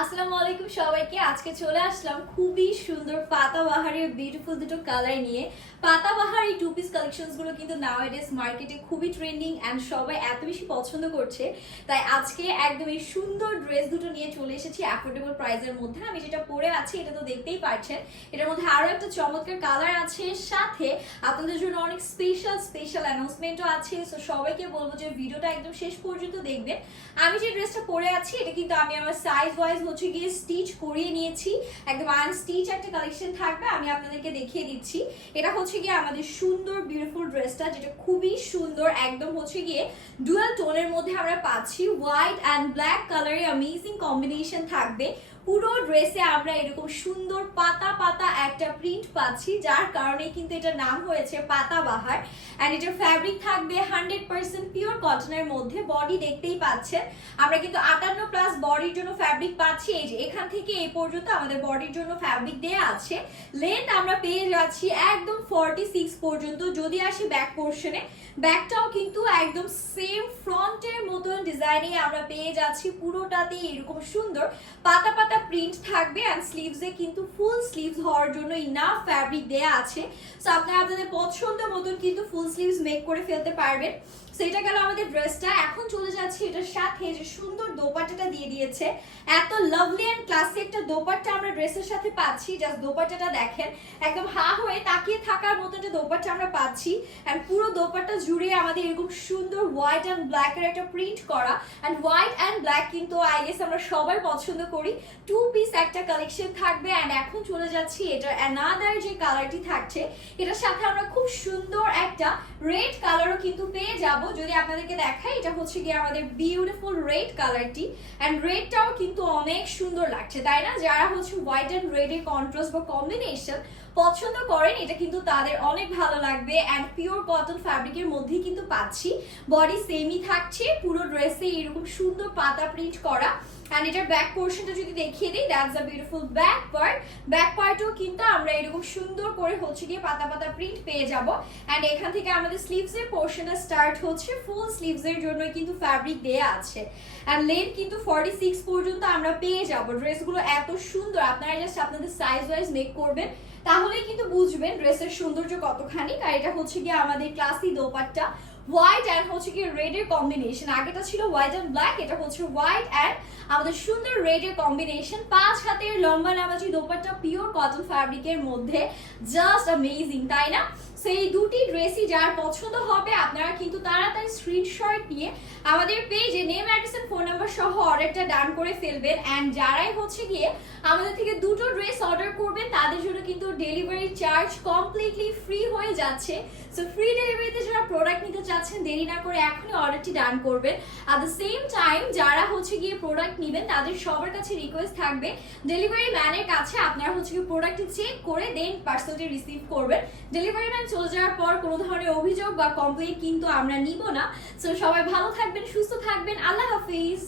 আসসালামু আলাইকুম সবাইকে। আজকে চলে আসলাম খুবই সুন্দর পাতাবাহারের বিউটিফুল দুটো কালার নিয়ে। পাতাবাহার এই টু পিস কালেকশনসগুলো কিন্তু নাওয়াডেস মার্কেটে খুবই ট্রেন্ডিং এন্ড সবাই এত বেশি পছন্দ করছে। তাই আজকে একদম এই সুন্দর ড্রেস দুটো নিয়ে চলে এসেছি অ্যাফোর্ডেবল প্রাইসের মধ্যে। আমি যেটা পরে আছি, এটা তো দেখতেই পাচ্ছেন এটার মধ্যে আরও একটা চমৎকার কালার আছে। সাথে আপনাদের জন্য অনেক স্পেশাল স্পেশাল অ্যানাউন্সমেন্টও আছে। সো সবাইকে বলব যে ভিডিওটা একদম শেষ পর্যন্ত দেখবেন। আমি যে ড্রেসটা পরে আছি, এটা কিন্তু আমি আমার সাইজ ওয়াইজ হচ্ছে গিয়ে স্টিচ করিয়ে নিয়েছি। একদম আন স্টিচ একটা কালেকশন থাকবে, আমি আপনাদেরকে দেখিয়ে দিচ্ছি। এটা হচ্ছে গিয়ে আমাদের সুন্দর বিউটিফুল ড্রেসটা যেটা খুবই সুন্দর, একদম হচ্ছে গিয়ে ডুয়াল টোনের মধ্যে আমরা পাচ্ছি। হোয়াইট অ্যান্ড ব্ল্যাক কালারের অ্যামেজিং কম্বিনেশন থাকবে। পুরো ড্রেসে আমরা এরকম সুন্দর পাতা পাতা একটা প্রিন্ট পাচ্ছি, যার কারণে কিন্তু এটার নাম হয়েছে পাতাবাহার। অ্যান্ড এটার ফ্যাব্রিক থাকবে হান্ড্রেড পার্সেন্ট পিওর কটনের মধ্যে বডি দেখতেই পাচ্ছেন। আমরা কিন্তু আটান্ন প্লাস বডির জন্য ফ্যাব্রিক পাচ্ছি। এই যে এখান থেকে এই পর্যন্ত আমাদের বডির জন্য ফ্যাব্রিক দেয়া আছে। লেন্থ আমরা পেয়ে যাচ্ছি একদম ফর্টি সিক্স পর্যন্ত। যদি আসি ব্যাক পোর্শনে ব্যাকটাও কিন্তু একদম সেম ফ্রন্টের মতন ডিজাইনে আমরা পেয়ে যাচ্ছি পুরোটাতে এরকম সুন্দর পাতা পাতা প্রিন্ট থাকবে অ্যান্ড স্লিভসে কিন্তু ফুল স্লিভস হওয়ার জন্য ইনাফ ফ্যাব্রিক দেয়া আছে। সো আপনারা আপনাদের পছন্দ মতন কিন্তু ফুল স্লিভস মেক করে ফেলতে পারবেন। সেটা গেল আমাদের ড্রেসটা এখন চলে যাচ্ছে এটার সাথে যে সুন্দর দোপাট্টাটা দিয়ে দিয়েছে। এত লাভলি অ্যান্ড ক্লাসি একটা দোপাট্টা আমরা ড্রেসের সাথে পাচ্ছি। জাস্ট দোপাট্টাটা দেখেন, একদম হা হয়ে তাকিয়ে থাকার মতো একটা দোপাট্টা আমরা পাচ্ছি। অ্যান্ড পুরো দোপাট্টা জুড়ে আমাদের এরকম সুন্দর হোয়াইট অ্যান্ড ব্ল্যাক এর একটা প্রিন্ট করা। অ্যান্ড হোয়াইট অ্যান্ড ব্ল্যাক কিন্তু আই গেস আমরা সবাই পছন্দ করি। টু পিস একটা কালেকশন থাকবে। অ্যান্ড এখন চলে যাচ্ছি এটার অ্যানাদার যে কালারটি থাকছে, এটার সাথে আমরা খুব সুন্দর একটা রেড কালারও কিন্তু পেয়ে যাব। যদি আপনাদেরকে দেখাই, এটা হচ্ছে গিয়ে আমাদের বিউটিফুল রেড কালারটি অ্যান্ড রেডটাও কিন্তু অনেক সুন্দর লাগছে, তাই না? যারা হচ্ছে হোয়াইট অ্যান্ড রেড এর কন্ট্রাস্ট বা কম্বিনেশন পছন্দ করেন, এটা কিন্তু তাদের অনেক ভালো লাগবে। অ্যান্ড পিওর কটন ফ্যাব্রিকের মধ্যেই কিন্তু পাচ্ছি। বডি সেমই থাকছে, পুরো ড্রেসে এরকম সুন্দর পাতা প্রিন্ট করা। অ্যান্ড এটার ব্যাক পোর্শনটা যদি দেখিয়ে দিই that's a beautiful back part back পার্টও কিন্তু আমরা এরকম সুন্দর করে হচ্ছে গিয়ে পাতা পাতা প্রিন্ট পেয়ে যাব। অ্যান্ড এখান থেকে আমাদের স্লিভস এর পোর্শনটা স্টার্ট হচ্ছে। ফুল স্লিভস এর জন্য কিন্তু ফ্যাব্রিক দেয়া আছে। অ্যান্ড লেন্থ কিন্তু ফর্টি সিক্স পর্যন্ত আমরা পেয়ে যাব। ড্রেসগুলো এত সুন্দর, আপনারা জাস্ট আপনাদের সাইজ ওয়াইজ মেক করবেন, তাহলেই কিন্তু বুঝবেন ড্রেসের সৌন্দর্য কতখানি। আর এটা হচ্ছে গিয়ে আমাদের ক্লাসি দোপাট্টা। হোয়াইট অ্যান্ড হচ্ছে কি রেড এর কম্বিনেশন আগেটা ছিল হোয়াইট অ্যান্ড ব্ল্যাক এটা হচ্ছে হোয়াইট অ্যান্ড আমাদের সুন্দর রেড এর কম্বিনেশন পাঁচ হাতের লম্বা নামাজি দোপাট্টা পিওর কটন ফ্যাব্রিকের মধ্যে। জাস্ট অ্যামেজিং তাই না? সেই দুটি ড্রেসই যার পছন্দ হবে, আপনারা কিন্তু তাড়াতাড়ি স্ক্রিনশট নিয়ে আমাদের পেজে নেম অ্যাড্রেস ফোন নাম্বার সহ অর্ডারটা ডান করে ফেলবেন। অ্যান্ড যারাই হচ্ছে গিয়ে আমাদের থেকে দুটো ড্রেস অর্ডার করবেন, তাদের জন্য কিন্তু ডেলিভারি চার্জ কমপ্লিটলি ফ্রি হয়ে যাচ্ছে। সো ফ্রি ডেলিভারিতে যারা প্রোডাক্ট নিতে চাচ্ছেন, দেরি না করে এখনই অর্ডারটি ডান করবেন। অ্যাট দ্য সেম টাইম যারা হচ্ছে গিয়ে প্রোডাক্ট নেবেন, তাদের সবার কাছে রিকোয়েস্ট থাকবে ডেলিভারি ম্যানের কাছে আপনারা হচ্ছে গিয়ে প্রোডাক্টটি চেক করে দেন পার্সেলটি রিসিভ করবেন। ডেলিভারি ম্যান চলে যাওয়ার পর কোনো ধরনের অভিযোগ বা কমপ্লেন কিন্তু আমরা নিব না। সো সবাই ভালো থাকবেন, সুস্থ থাকবেন। আল্লাহ হাফিজ।